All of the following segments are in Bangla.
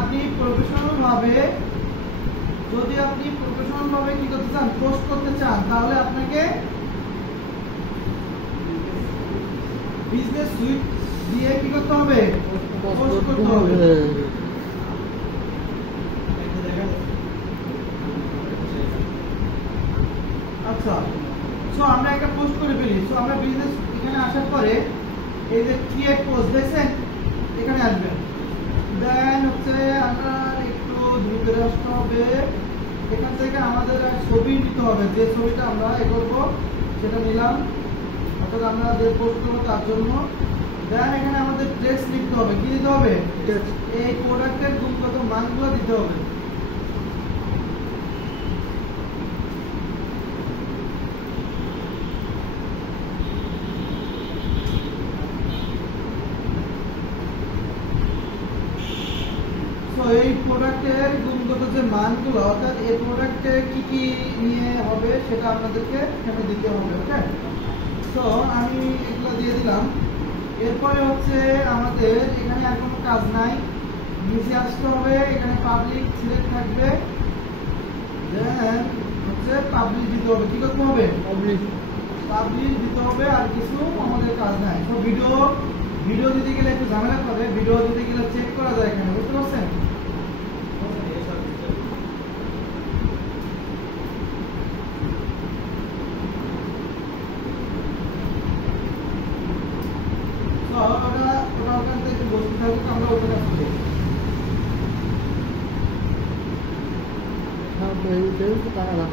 আপনি প্রফেশনাল ভাবে কি করতে চান, পোস্ট করতে চান, তাহলে আপনাকে বিজনেস সুইট দিয়ে কি করতে হবে, পোস্ট করতে হবে। আচ্ছা, সো আমরা একটা পোস্ট করে ফেলি। সো আমরা বিজনেস এখানে আসার পরে এই যে ক্রিয়েট পোস্ট দেখছেন, এখানে আসবেন। দেন হচ্ছে আমরা একটু দ্রুত আসতে হবে। এখান থেকে আমাদের ছবি নিতে হবে, যে ছবিটা আমরা করবো সেটা নিলাম, অর্থাৎ আমরা যে পোস্ট করবো তার জন্য। দেন এখানে আমাদের টেক্সট লিখতে হবে। কি দিতে হবে? এই প্রোডাক্টের গুণগত মানগুলো দিতে হবে। এই প্রোডাক্টের গুণগত যে মানগুলো, অর্থাৎ এই প্রোডাক্টে কি কি নিয়ে হবে সেটা আপনাদেরকে এখানে দিতে হবে। ওকে, তো আমি এগুলো দিয়ে দিলাম। এরপরে হচ্ছে আমাদের এখানে আর কোনো কাজ নাই, নিচে আসতে হবে। এখানে পাবলিক সিলেক্ট থাকবে, দেন হচ্ছে পাবলিক দিতে হবে। কি করতে হবে? পাবলিক দিতে হবে, আর কিছু আমাদের কাজ নাই। তো ভিডিও দিতে গেলে একটু ঝামেলা হবে, ভিডিও দিতে গেলে চেক করা যায় এখানে, বুঝতে পারছেন?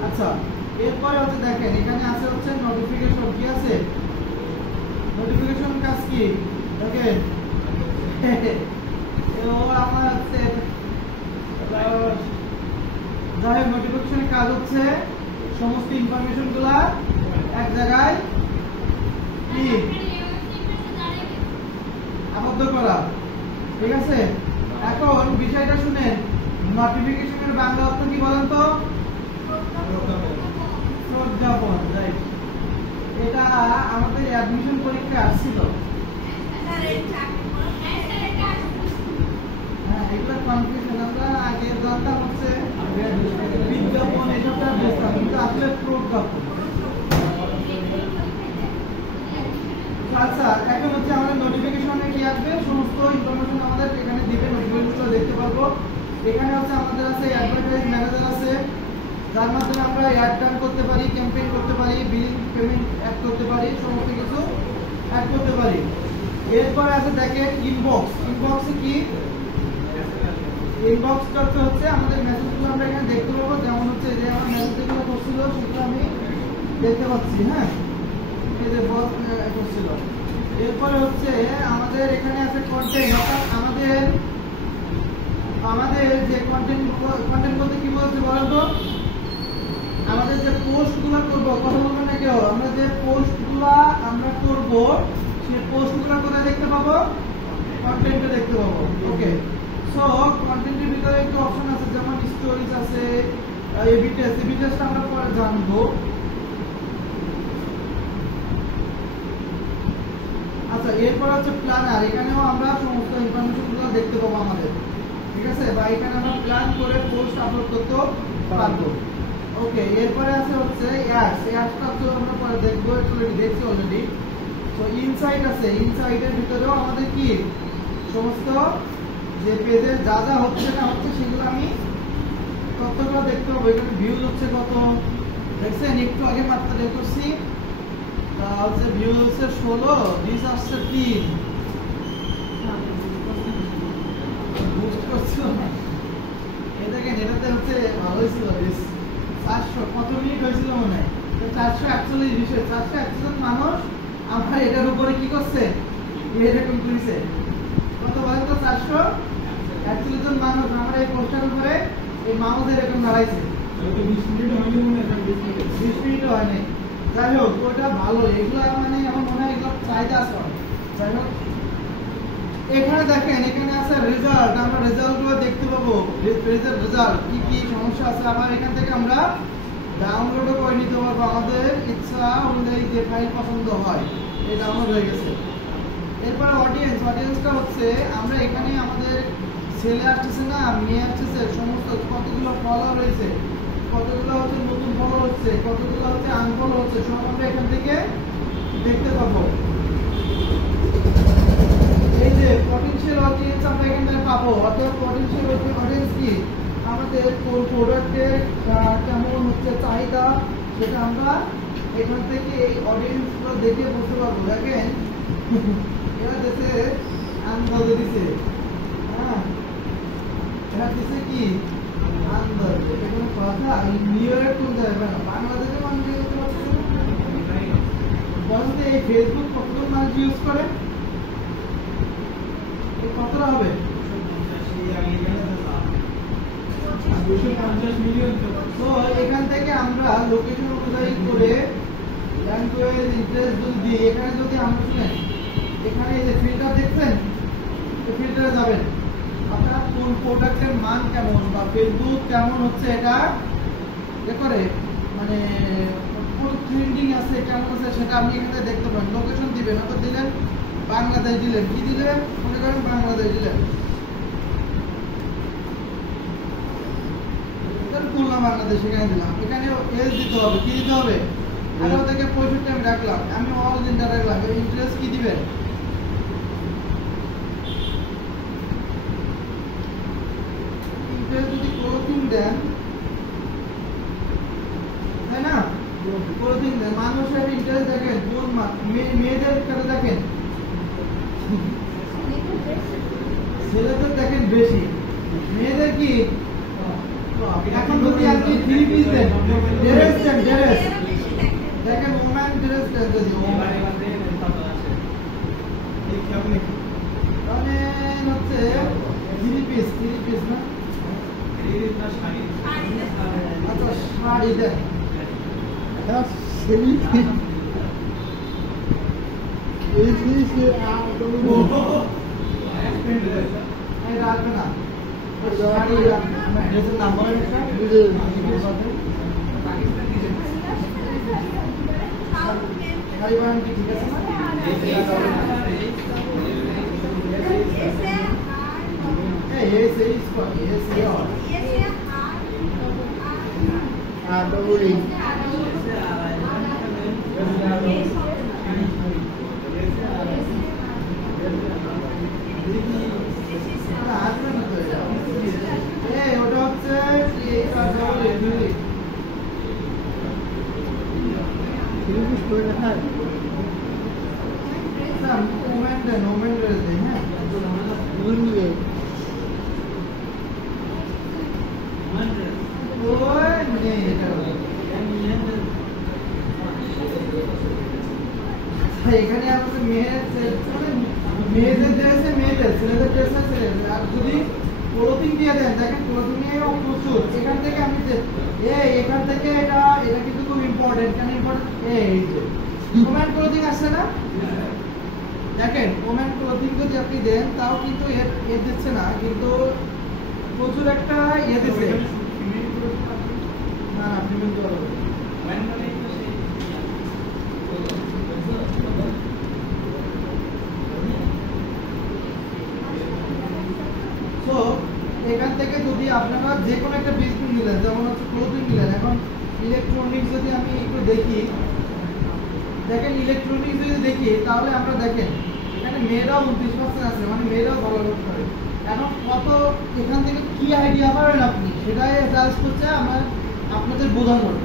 আচ্ছা, এরপরে হচ্ছে দেখেন এখানে আছে হচ্ছে নোটিফিকেশন। কি আছে? নোটিফিকেশন কাজ কি দেখেন। আমার হচ্ছে নোটিফিকেশনের কাজ হচ্ছে সমস্ত ইনফরমেশন গুলা এক জায়গায় কি আবদ্ধ করা। ঠিক আছে, এখন বিষয়টা শুনেন। নোটিফিকেশনের বাংলা অর্থ কি বলেন তো? প্রজ্ঞাপন। রাইট, এটা আমাদের অ্যাডমিশন পরীক্ষায় আসছিল। হ্যাঁ, এগুলো কনফিউশন। আমরা আগে জানতাম হচ্ছে বিজ্ঞাপন, এসবটা বুঝতাম, কিন্তু আসলে প্রজ্ঞাপন। আচ্ছা, এখন হচ্ছে আমাদের নোটিফিকেশনে কি আসবে, সমস্ত ইনফরমেশন আমাদের এখানে দিবে, নোটিফিকেশনটা দেখতে পারবো। এখানে হচ্ছে আমাদের আছে অ্যাডভার্টাইজ ম্যানেজার আছে, যার মাধ্যমে আমরা অ্যাড রান করতে পারি, ক্যাম্পেইন করতে পারি, বিলিং পেমেন্ট অ্যাড করতে পারি, সমস্ত কিছু অ্যাড করতে পারি। এরপরে আছে দেখেন ইনবক্স। ইনবক্সে কি? ইনবক্সটা হচ্ছে আমাদের মেসেজগুলো আমরা এখানে দেখতে পাবো। যেমন হচ্ছে যে আমার মেসেজ যেগুলো করছিল সেগুলো আমি দেখতে পাচ্ছি। হ্যাঁ, এই যে বস করছিল। এরপরে হচ্ছে আমাদের এখানে আছে কন্টেন্ট, অর্থাৎ আমাদের যে কন্টেন্ট বলতে কি বলছে বলেন তো? আমাদের যে পোস্টগুলো করবো, কথা বলবেন না কেউ, আমরা যে পোস্টগুলো আমরা করবো সেই পোস্টগুলো কোথায় দেখতে পাবো? কন্টেন্টে দেখতে পাবো। ওকে, সো কন্টেন্টের ভিতরে একটু অপশন আছে, যেমন স্টোরিজ আছে, এবি টেস্ট আমরা পরে জানবো। আচ্ছা, এরপর হচ্ছে প্ল্যানার। এখানেও আমরা সমস্ত ইনফরমেশনগুলো দেখতে পাবো আমাদের। ঠিক আছে, বা এখানে আমরা প্ল্যান করে পোস্ট আপলোড করতে পারবো। ওকে, এরপরে আছে হচ্ছে অ্যাডস। অ্যাডসটা তো আমরা পরে দেখবো, দেখছি অলরেডি। তো ইনসাইট আছে, ইনসাইটের ভিতরেও আমাদের কি সমস্ত যে পেজে যা যা হচ্ছে না হচ্ছে সেগুলো আমি তথ্যগুলো দেখতে পাবো। এখানে ভিউজ হচ্ছে কত দেখছেন, একটু আগে মাত্রা বের করছি। হচ্ছে ভিউ হচ্ছে 16, রিচ আসছে 3। বুস্ট করছিল না, এই দেখেন এটাতে হচ্ছে ভালোই ছিল রিচ। 400 কত মিনিট হয়েছিল মনে হয়, 441 রিচে 441 মানুষ আমার এটার উপরে কি করছে, এরকম করেছে। কত বলেন তো? 441 জন মানুষ আমার এই পোস্টার উপরে এই মাউস এরকম দাঁড়াইছে। 20 মিনিট হয়নি। যাই হোক, ওটা ভালো। এগুলো মানে আমার মনে হয় এগুলো চাহিদা আছে। যাই হোক, এখানে দেখেন এখানে আছে রেজাল্ট। আমরা রেজাল্টগুলো দেখতে পাবো, রেজাল্ট কি কি সমস্যা আছে। আবার এখান থেকে আমরা ডাউনলোডও করে নিতে পারবো আমাদের ইচ্ছা অনুযায়ী, যে ফাইল পছন্দ হয় এই ডাউনলোড হয়ে গেছে। এরপরে অডিয়েন্সটা হচ্ছে আমরা এখানে আমাদের ছেলে আসতেছে না মেয়ে আসতেছে, সমস্ত কতগুলো ফলোয়ার রয়েছে, কতগুলো হচ্ছে নতুন ফলো হচ্ছে, কতগুলো হচ্ছে আনফলো হচ্ছে, সব আমরা এখান থেকে দেখতে পাবো। এই যে পটেনশিয়াল অডিয়েন্স আমরা এখান থেকে পাবো। অর্থাৎ পটেনশিয়াল অডিয়েন্স কি, আমাদের কোন প্রোডাক্টের কেমন হচ্ছে চাহিদা, সেটা আমরা এখান থেকে এই অডিয়েন্সগুলো দেখে বুঝতে পারবো। দেখেন এরা দেশে আন্দাজে দিছে, হ্যাঁ এরা দিছে কি আন্দাজে, এটা কোনো কথা? নিউ ইয়র্ক কোন জায়গায় না, বাংলাদেশে মানুষ ইউজ করছে। বলতে এই ফেসবুক কতজন মানুষ ইউজ করে, কতটা হবে? 250 মিলিয়ন। তো এখান থেকে আমরা লোকেশন অনুযায়ী করে ল্যাঙ্গুয়েজ ইন্টারেস্ট যদি দিই, এখানে যদি আমরা শুনেন এখানে এই যে ফিল্টার দেখছেন, এই ফিল্টারে যাবেন, আপনার কোন প্রোডাক্টের মান কেমন বা ফেসবুক কেমন হচ্ছে এটা এ করে, মানে কোন ট্রেন্ডিং আছে কেমন আছে সেটা আপনি এখানে দেখতে পাবেন। লোকেশন দিবেন, অত দিলেন বাংলাদেশ, দিলেন কি দিলেন, মনে করেন বাংলাদেশ দিলেন, খুলনা বাংলাদেশ এখানে দিলাম, এখানে এস দিতে হবে, কি দিতে হবে 18 থেকে 65 আমি রাখলাম, আমি অল ইন্ডিয়া রাখলাম। ইন্টারেস্ট কি দিবেন, ইন্টারেস্ট যদি ক্লোথিং দেন, তাই না, ক্লোথিং দেন, মানুষের ইন্টারেস্ট দেখেন কোন মেয়েদের কাছে দেখেন, ছেলেদের দেখেন বেশি, মেয়েদের কি। এখন যদি আপনি 3 পিস দেন, ড্রেস দেন, ড্রেস দেখেন ওম্যান ড্রেস দেন, যদি তাহলে হচ্ছে 3 পিস না, আচ্ছা শাড়ি দেন, রাখবে না শাড়ি ড্রেসের নাম বলেন, শাড়ি বানান কি ঠিক আছে না? Esse é isso, esse é ó. Ah, tá bonito. ওটা হচ্ছে এখানে আমাদের মেয়েদের ড্রেসে মেয়েদের, ছেলেদের ড্রেসে ছেলেদের। আর যদি ক্লোথিং দিয়ে দেন, দেখেন ক্লোথিং এও প্রচুর। এখান থেকে আমি এখান থেকে এটা কিন্তু খুব ইম্পর্টেন্ট। কেন ইম্পর্টেন্ট? এই যে ওমেন ক্লোথিং আসছে না, দেখেন ওমেন ক্লোথিং যদি আপনি দেন তাও কিন্তু এর দিচ্ছে না, কিন্তু প্রচুর একটা দিচ্ছে না, আপনি কিন্তু এখান থেকে যদি আপনারা যে কোনো একটা বিজনেস নিলেন, যেমন হচ্ছে ক্লোথিং নিলেন, এখন ইলেকট্রনিক্স যদি আমি একটু দেখি, দেখেন ইলেকট্রনিক্স যদি দেখি তাহলে আমরা দেখেন এখানে মেয়েরাও 29% আছে, মানে মেয়েরাও ভালো করতে পারে। এখন কত এখান থেকে কি আইডিয়া পাবেন আপনি, সেটাই জাস্ট হচ্ছে আমার আপনাদের বোঝানোর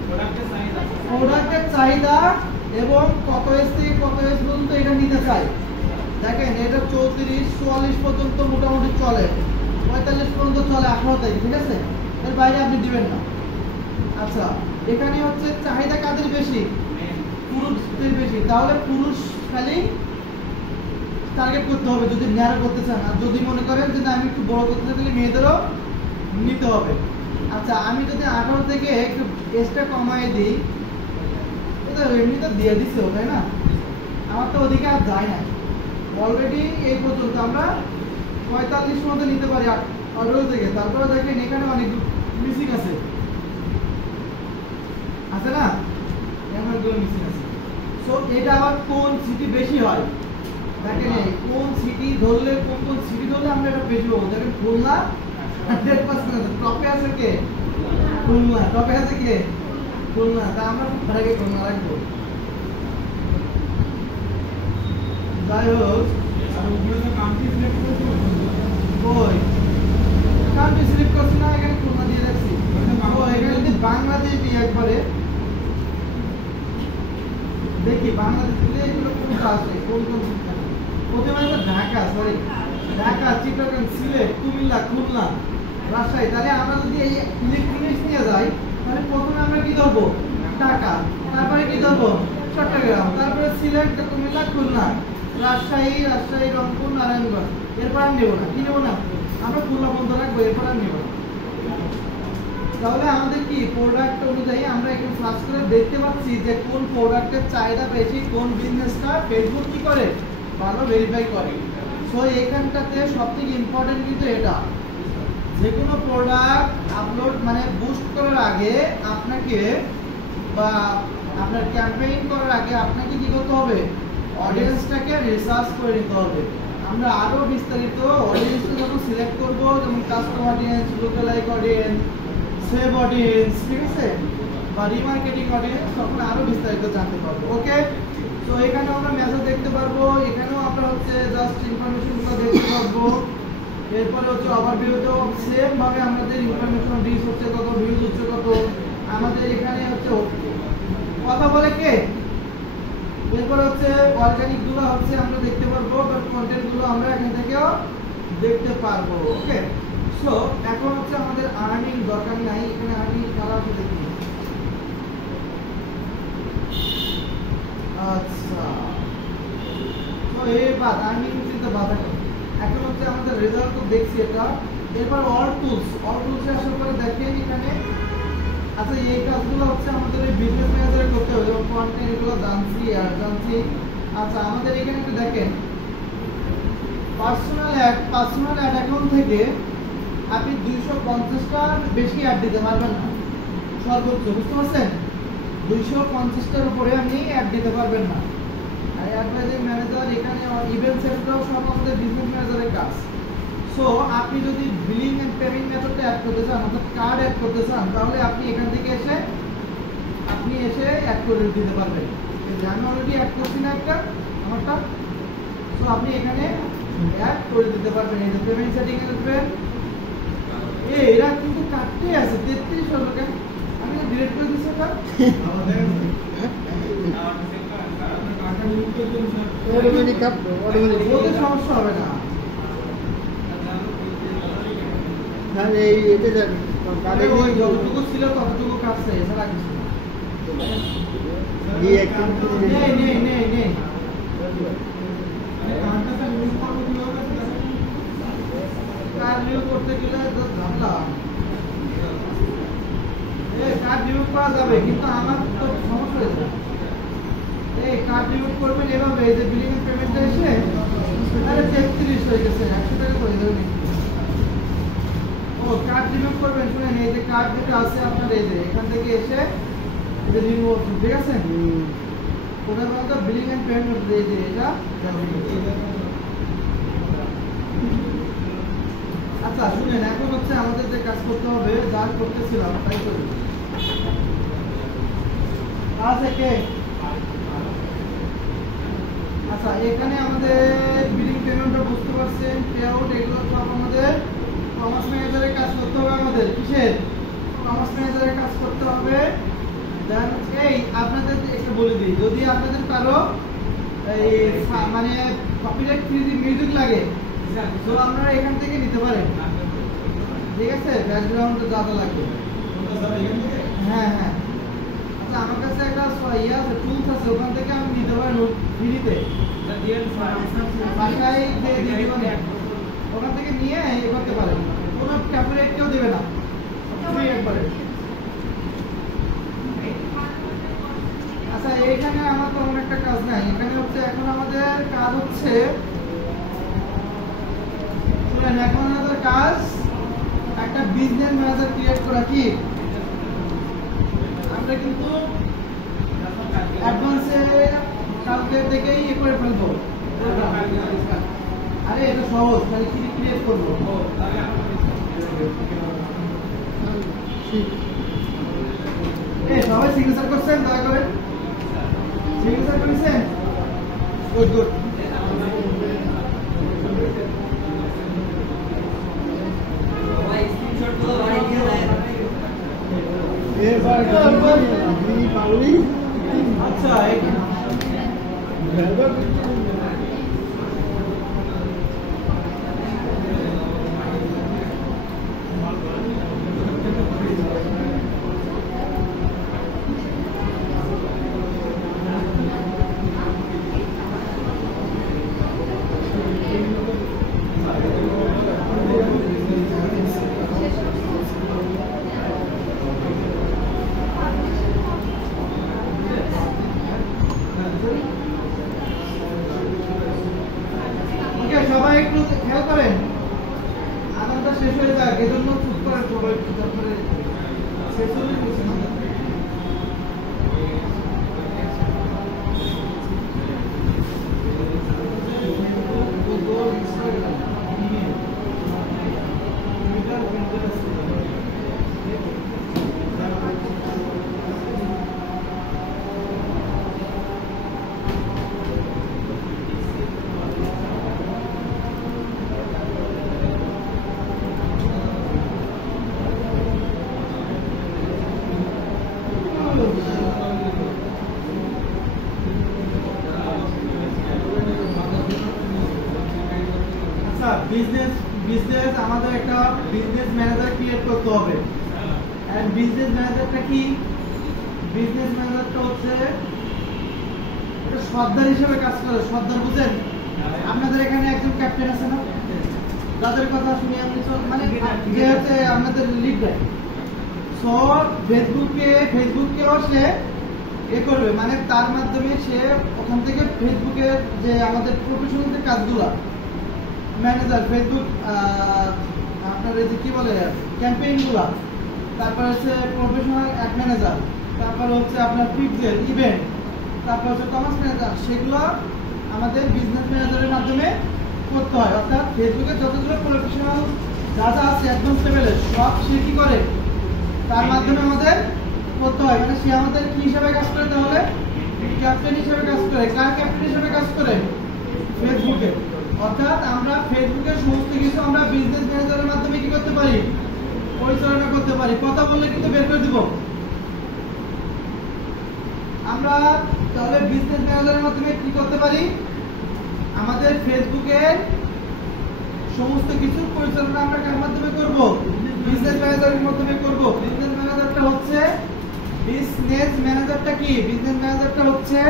প্রোডাক্টের চাহিদা এবং কত এস থেকে কত এস পর্যন্ত এটা নিতে চাই। দেখেন এটা 34-44 পর্যন্ত মোটামুটি চলে, 45 পর্যন্ত চলে 18 তারিখ, ঠিক আছে, এর বাইরে আপনি দিবেন না। আচ্ছা এখানে হচ্ছে চাহিদা কাদের বেশি, পুরুষদের বেশি, তাহলে পুরুষ খালি টার্গেট করতে হবে যদি ন্যারো করতে চান। আর যদি মনে করেন যে আমি একটু বড় করতে চাই তাহলে মেয়েদেরও নিতে হবে। আচ্ছা আমি যদি 18 থেকে একটু এসটা কমাই দিই, এটা এমনি তো দিয়ে দিচ্ছে, তাই না, আমার তো ওদিকে আর যায় না, অলরেডি এই পর্যন্ত আমরা 45 মতো নিতে পারি 18 থেকে। তারপরে দেখেন এখানে অনেক মিসিং আছে না, অনেকগুলো মিসিং আছে। সো এটা আবার কোন সিটি বেশি হয়, দেখেন এই কোন সিটি ধরলে কোন সিটি ধরলে আমরা এটা বেশি পাবো। দেখেন খুলনা 100% টপে আছে কে? খুলনা। টপে আছে কে? খুলনা। তা আমরা আগে খুলনা রাখবো। যাই হোক, আর উপরে তো কান্ট্রি সিলেক্ট করেছি, ওই কান্ট্রি সিলেক্ট করছি না, এখানে খুলনা দিয়ে রাখছি। ও এখানে যদি বাংলাদেশ দিই একবারে, দেখি বাংলাদেশ দিলে এগুলো কোনটা আছে, কোন প্রথমে আছে ঢাকা, সরি ঢাকা, চিটাগাং, সিলেট, কুমিল্লা, খুলনা, রাজশাহী। তাহলে আমরা যদি এই ইলেকট্রনিক্স নিয়ে যাই, তাহলে প্রথমে আমরা কি ধরবো? ঢাকা। তারপরে কি ধরবো? চট্টগ্রাম। তারপরে সিলেট, কুমিল্লা, খুলনা, রাজশাহী, রংপুর, নারায়ণগঞ্জ। এরপর আর নেবো না। কি নেবো না? আমরা খুলনা বন্ধ রাখবো, এরপর আর নেবো না। তাহলে আমাদের কি প্রোডাক্ট অনুযায়ী আমরা এখানে সার্চ করে দেখতে পাচ্ছি যে কোন প্রোডাক্টের চাহিদা বেশি, কোন বিজনেসটা ফেসবুক কি করে ভালো ভেরিফাই করে। সো এখানটাতে সবথেকে ইম্পর্টেন্ট কিন্তু এটা, যে কোনো প্রোডাক্ট আপলোড মানে বুস্ট করার আগে আপনাকে বা আপনার ক্যাম্পেইন করার আগে আপনাকে কি করতে হবে? অডিয়েন্সটাকে রিসার্চ করে নিতে হবে। আমরা আরো বিস্তারিত অডিয়েন্সটা যখন সিলেক্ট করবো, যেমন custom audience, লোকালাইক audience, save audience, ঠিক আছে, বা রিমার্কেটিং অডিয়েন্স, তখন আরো বিস্তারিত জানতে পারবো। ওকে, তো এখানে আমরা মেসেজ দেখতে পারবো, এখানেও আমরা হচ্ছে জাস্ট ইনফরমেশনগুলো দেখতে পারবো। এরপরে হচ্ছে ওভারভিউতেও সেম ভাবে আমাদের ইনফরমেশন, রিচ হচ্ছে কত, ভিউজ হচ্ছে কত, আমাদের এখানে হচ্ছে কথা বলে কে। এরপরে হচ্ছে অর্গানিক গুলো হচ্ছে আমরা দেখতে পারবো, বা কন্টেন্ট গুলো আমরা এখান থেকেও দেখতে পারবো। ওকে, সো এখন হচ্ছে আমাদের আর্নিং দরকার নাই, এখানে আর্নিং করা আছে দেখি। আচ্ছা, তো এবার আর্নিং চিন্তা বাধা করে। এখন হচ্ছে আমাদের রেজাল্ট তো দেখছি এটা। এরপর অল টুলসে আসার পরে দেখেন এখানে, আচ্ছা এই কাজগুলো হচ্ছে আমাদের এই বিজনেস ম্যানেজারে করতে হবে, যেমন কন্টেন্ট এগুলো জানছি। আচ্ছা আমাদের এখানে একটু দেখেন, পার্সোনাল অ্যাড অ্যাকাউন্ট থেকে আপনি 250টার বেশি অ্যাড দিতে পারবেন না সর্বোচ্চ, বুঝতে পারছেন? 250টার উপরে আপনি অ্যাড দিতে পারবেন না। আর অ্যাডভার্টাইজিং ম্যানেজার, এখানে ইভেন্ট সেটটাও সব আমাদের বিজনেস ম্যানেজারের কাজ। সো আপনি যদি বিলিং এন্ড পেমেন্ট মেথডটা অ্যাড করতে চান, অর্থাৎ কার্ড অ্যাড করতে চান, তাহলে আপনি এখান থেকে এসে অ্যাড করে দিতে পারবেন। আমি অলরেডি অ্যাড করছি না একটা আমারটা, সো আপনি এখানে অ্যাড করে দিতে পারবেন। এই যে পেমেন্ট সেটিং এ আসবেন, এরা কিন্তু কাটতে আছে 33 হলো কেন? আমি ডিরেক্ট করে দিচ্ছি এটা। ওদের সমস্যা হবে না। ওই যতটুকু ছিল ততটুকু কাটছে, এছাড়া কিছু না। নেই কার্ড রিমুভ করতে গেলে তো ঝামেলা। কার্ড রিমুভ করা যাবে, কিন্তু আমার তো সমস্যা হয়েছে। এই কার্ড রিমুভ করবেন এভাবে, এই যে বিলিং এর পেমেন্টটা এসে, আরে 33 হয়ে গেছে, 100 টাকা করে দেবেন। ও কার্ড রিমুভ করবেন, শুনেন এই যে কার্ড যেটা আছে আপনার, এই যে এখান থেকে এসে এই যে রিমুভ, ঠিক আছে? ওটার মধ্যে বিলিং এন্ড পেমেন্ট, এই যে এটা। আচ্ছা শুনেন, এখন হচ্ছে আমাদের যে কাজ করতে হবে, যা করতেছিলাম তাই করি। আছে কে? আচ্ছা এখানে আমাদের বিলিং পেমেন্টটা বুঝতে পারছেন, পে আউট, এগুলো সব আমাদের কমার্স ম্যানেজারের কাজ করতে হবে। আমাদের কিসের? কমার্স ম্যানেজারের কাজ করতে হবে। দেন এই আপনাদের একটু বলে দিই, যদি আপনাদের কারো এই মানে কপিরাইট ফ্রি মিউজিক লাগে, তো আপনারা এখান থেকে নিতে পারেন, ঠিক আছে? ব্যাকগ্রাউন্ডে যা লাগবে, হ্যাঁ। আচ্ছা আমার কাছে একটা ইয়ে আছে, টুলস আছে, ওখান থেকে আমি নিতে পারেন ফ্রিতে, বাসায় দিয়ে দিবেন, ওখান থেকে নিয়ে এ করতে পারেন, কোনো কপিরাইট কেউ দেবে না, ফ্রি একবারে। আচ্ছা এইখানে আমার তেমন একটা কাজ নাই, এখানে হচ্ছে এখন আমাদের কাজ হচ্ছে, এখন আমাদের কাজ একটা বিজনেস ম্যানেজার ক্রিয়েট করা। কি আমরা কিন্তু অ্যাডভান্সে কালকে থেকেই করে ফেলবো, আরে এটা সহজ, খালি কি ক্রিয়েট করবো। সবাই সিগনেচার করছেন, দয়া করে সিগনেচার করেছেন। Good good. আচ্ছা সবাই একটু খেয়াল করেন, আগামটা শেষ হয়ে যাক, এজন্য চুপ করে পড়ো একটু, তারপরে শেষ হলে কিছু না। বিজনেস আমাদের একটা বিজনেস ম্যানেজার ক্রিয়েট করতে হবে। এন্ড বিজনেস ম্যানেজারটা কি? বিজনেস ম্যানেজারটা হচ্ছে একটা সর্দার হিসেবে কাজ করে। সর্দার বুঝেন? আপনাদের এখানে একজন ক্যাপ্টেন আছে না, যাদের কথা শুনি আমি, মানে যে হচ্ছে আপনাদের লিড গাই। সো ফেসবুকেও সে এ করবে, মানে তার মাধ্যমে সে ওখান থেকে ফেসবুকের যে আমাদের প্রফেশনাল যে কাজগুলো, ম্যানেজার ফেসবুক আপনার এই যে কি বলে ক্যাম্পেইন গুলা, তারপর হচ্ছে প্রফেশনাল অ্যাড ম্যানেজার, তারপর হচ্ছে আপনার পিক্সেল ইভেন্ট, তারপর হচ্ছে কমার্স ম্যানেজার, সেগুলো আমাদের বিজনেস ম্যানেজারের মাধ্যমে করতে হয়। অর্থাৎ ফেসবুকের যতগুলো প্রফেশনাল যা যা আছে অ্যাডভান্স লেভেলের সব সে কি করে, তার মাধ্যমে আমাদের করতে হয়। মানে সে আমাদের কি হিসাবে কাজ করে, তাহলে ক্যাপ্টেন হিসেবে কাজ করে। কার ক্যাপ্টেন হিসেবে কাজ করে? ফেসবুকে। অর্থাৎ আমরা ফেসবুকের সমস্ত কিছু আমরা বিজনেস ম্যানেজারের মাধ্যমে কি করতে পারি, পরিচালনা করতে পারি। কথা বললে কিন্তু বের করে দিব আমরা। তাহলে বিজনেস ম্যানেজারের মাধ্যমে কি করতে পারি, আমাদের ফেসবুকের সমস্ত কিছু পরিচালনা আমরা কার মাধ্যমে করব? বিজনেস ম্যানেজারের মাধ্যমে করব। বিজনেস ম্যানেজারটা হচ্ছে বিজনেস ম্যানেজারটা হচ্ছে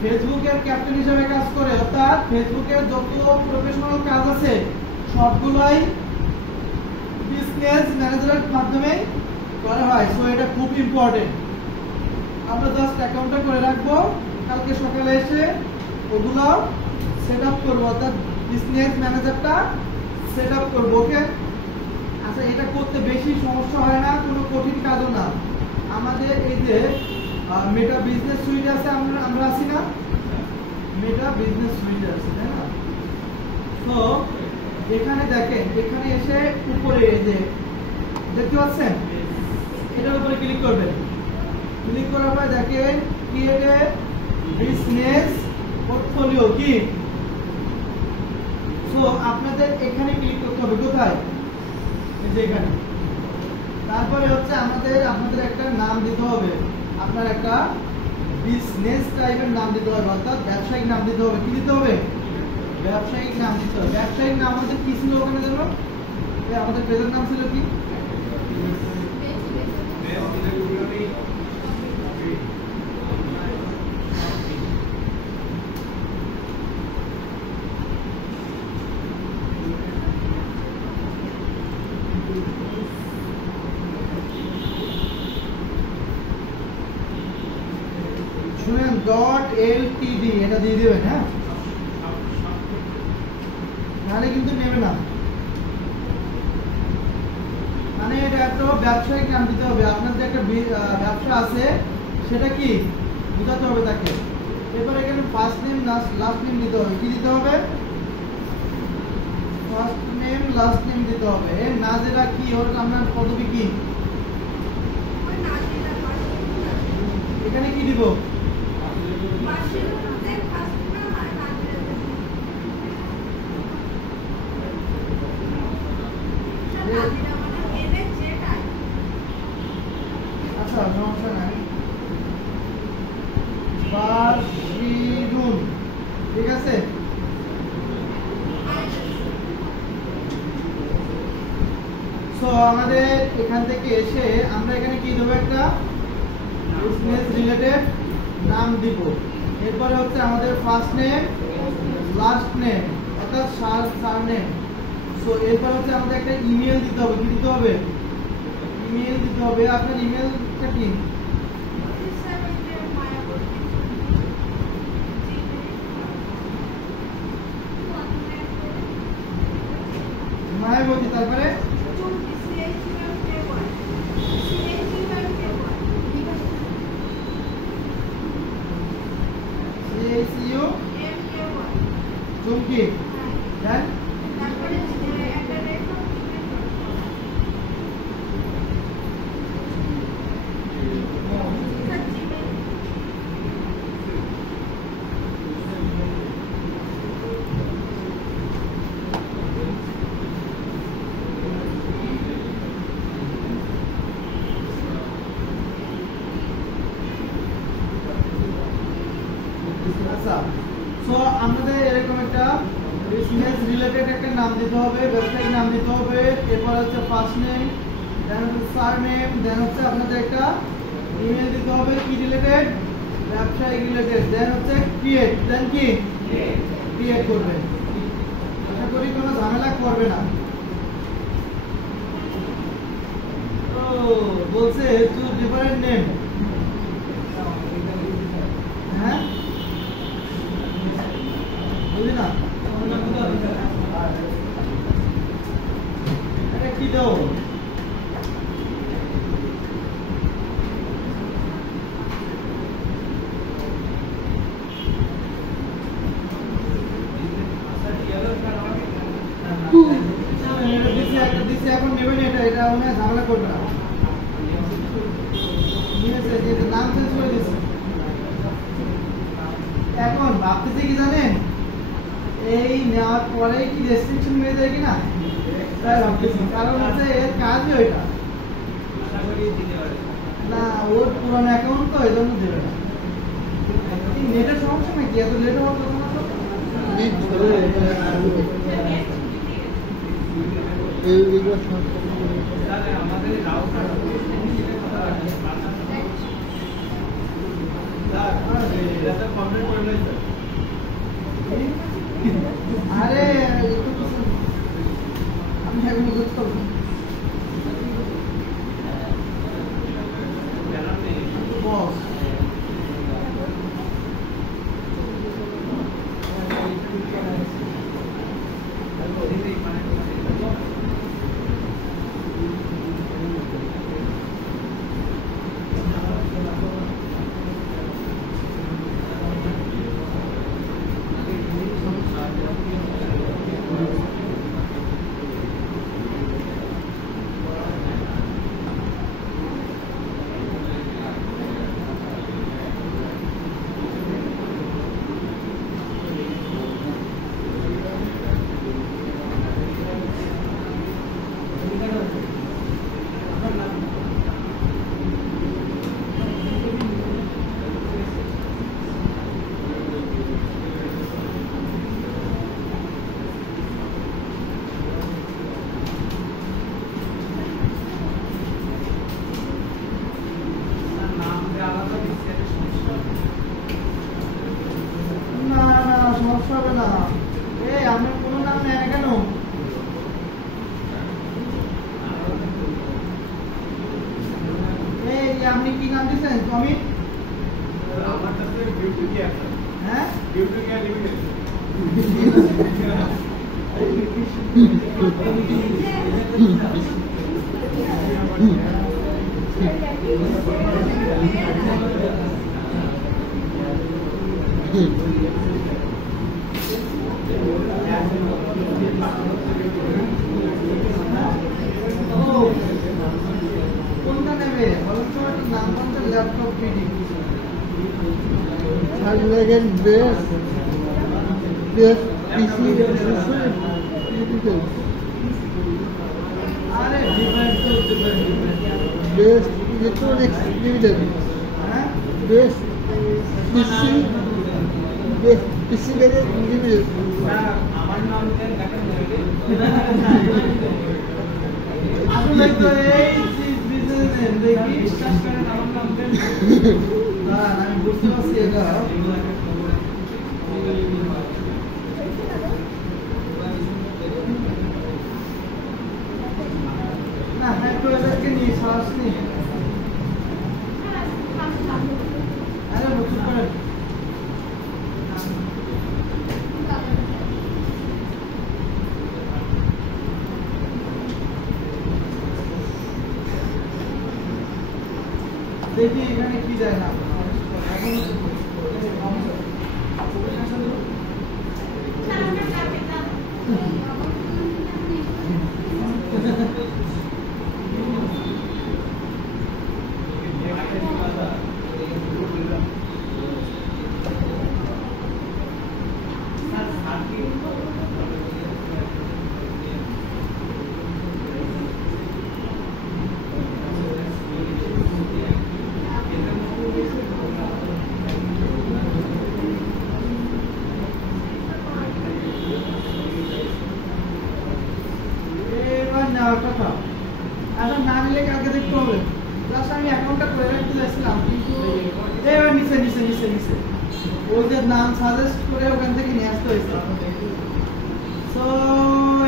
ফেসবুকের ক্যাপ্টেন হিসেবে কাজ করে। অর্থাৎ ফেসবুকের যত প্রফেশনাল কাজ আছে সবগুলাই বিজনেস ম্যানেজারের মাধ্যমে করা হয়। সো এটা খুব ইম্পর্টেন্ট। আমরা জাস্ট অ্যাকাউন্টটা করে রাখবো, কালকে সকালে এসে ওগুলো সেট আপ করবো, অর্থাৎ বিজনেস ম্যানেজারটা সেট আপ করবো। ওকে, আচ্ছা এটা করতে বেশি সমস্যা হয় না, কোনো কঠিন কাজও না। আমাদের এই যে মেটা বিজনেস সুইট আছে, আমরা আছি না, মেটা বিজনেস সুইট আছে, তাই না? তো এখানে দেখেন, এখানে এসে উপরে এই যে দেখতে পাচ্ছেন, এটার উপরে ক্লিক করবেন। ক্লিক করার পর দেখেন ক্রিয়েট এ বিজনেস পোর্টফোলিও কি। সো আপনাদের এখানে ক্লিক করতে হবে। কোথায়? এই যে এখানে। তারপরে হচ্ছে আপনাদের একটা নাম দিতে হবে, আপনার একটা বিজনেস টাইপের নাম দিতে হবে, অর্থাৎ ব্যবসায়িক নাম দিতে হবে। কি দিতে হবে? ব্যবসায়িক নাম দিতে হবে। ব্যবসায়িক নাম আমাদের কি ছিল ওখানে জানো? আমাদের পেজের নাম ছিল কি? শুনেন, .ltd এটা দিয়ে দিবেন, হ্যাঁ, নাহলে কিন্তু নেবে না। মানে এটা একটা ব্যবসায়িক নাম দিতে হবে। আপনার যে একটা ব্যবসা আছে সেটা কি বোঝাতে হবে তাকে। এরপর এখানে ফার্স্ট নেম লাস্ট নেম দিতে হবে। কি দিতে হবে? ফার্স্ট নেম লাস্ট নেম দিতে হবে। এর নাজেরা কি, ওর আপনার পদবি কি? এখানে কি দিব? আচ্ছা সমস্যা নাই, বাশিরুন, ঠিক আছে। সো আমাদের এখান থেকে এসে আমরা এখানে কি দেবো? একটা বিজনেস রিলেটেড নাম দিব। এরপরে হচ্ছে আমাদের ফার্স্ট নেম লাস্ট নেম অর্থাৎ সারনেম। সো এরপর হচ্ছে আমাদের একটা ইমেল দিতে হবে। কি দিতে হবে? ইমেল দিতে হবে। আপনার ইমেলটা কি? মায়াবতী, তারপরে চুমকি, দেন আচ্ছা। সো আমাদের এরকম একটা বিজনেস রিলেটেড একটা নাম দিতে হবে, ওয়েবসাইট নাম দিতে হবে। এরপর হচ্ছে ফার্স্ট নেম, দেন হচ্ছে সারনেম, দেন হচ্ছে আপনাদের একটা ইমেল দিতে হবে। কি রিলেটেড? ব্যবসায়িক রিলেটেড। দেন হচ্ছে ক্রিয়েট, দেন কি ক্রিয়েট করবে। আশা করি কোনো ঝামেলা করবে না। ও বলছে টু ডিফারেন্ট নেম, হ্যাঁ বুঝলি না? এটা কি দাও? এখন নেবেন এটা, এটা মনে হয় ঝামেলা করবে না। নাম চেঞ্জ করে দিচ্ছে। এখন ভাবতেছি কি জানেন, এই নেওয়ার পরে কি রেস্ট্রিকশন হয়ে যায় কিনা তাই ভাবতেছি। কারণ হচ্ছে এর কাজই ওইটা না, ওর পুরানো অ্যাকাউন্ট তো এই জন্য দেবে না। নেটের সমস্যা নাকি এত লেট হওয়ার কথা না? আরে আমি এখন বুঝতে পারবো বস। সমস্যা হবে না। এই আপনার কোনো নাম নেয় না কেন? এই আপনি কি নাম দিচ্ছেন? অমিত? হ্যাঁ কোনটা নেবে বলো তো, নাম বলতে laptop PD Again, best PC আরে ডিফারেন্ট তো ডিফারেন্ট best electronics limited, হ্যাঁ best PC limited. আমার নাম দেন দেখেন আসলে তো এই বিজনেস দেখি বিশ্বাস করেন আমার নাম দেন না আমি বুঝতে পারছি এটা না হ্যাঁ তো এদেরকে নিয়ে সাহস নেই আরে বুঝতে পারেন দেখি এখানে কি যায় না এখন এবার নেওয়ার কথা এখন না নিলে কালকে দেখতে হবে প্লাস আমি অ্যাকাউন্টটা করে রাখতে চাইছিলাম কিন্তু এবার নিচে নিচে নিচে নিচে ওদের নাম সাজেস্ট করে ওখান থেকে নিয়ে আসতে হয়েছে সো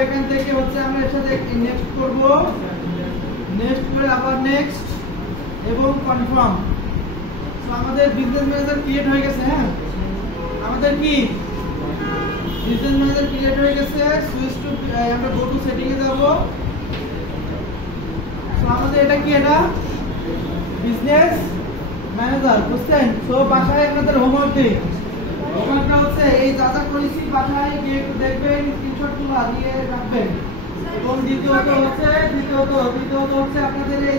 এখান থেকে হচ্ছে আমরা এর সাথে নেক্সট করব নেক্সট করে আবার নেক্সট এবং কনফার্ম সো আমাদের বিজনেস ম্যানেজার ক্রিয়েট হয়ে গেছে হ্যাঁ আমাদের কি বিজনেস ম্যানেজার ক্রিয়েট হয়ে গেছে সুইচ টু আমরা গো টু সেটিং এ যাব সো আমাদের এটা কি এটা বিজনেস ম্যানেজার বুঝছেন সো বাসায় আপনাদের হোমওয়ার্ক দেই হোমওয়ার্কটা হচ্ছে এই যা যা করেছি বাসায় গিয়ে একটু দেখবেন স্ক্রিনশট তুলে দিয়ে রাখবেন এবং দ্বিতীয়ত হচ্ছে আপনাদের এই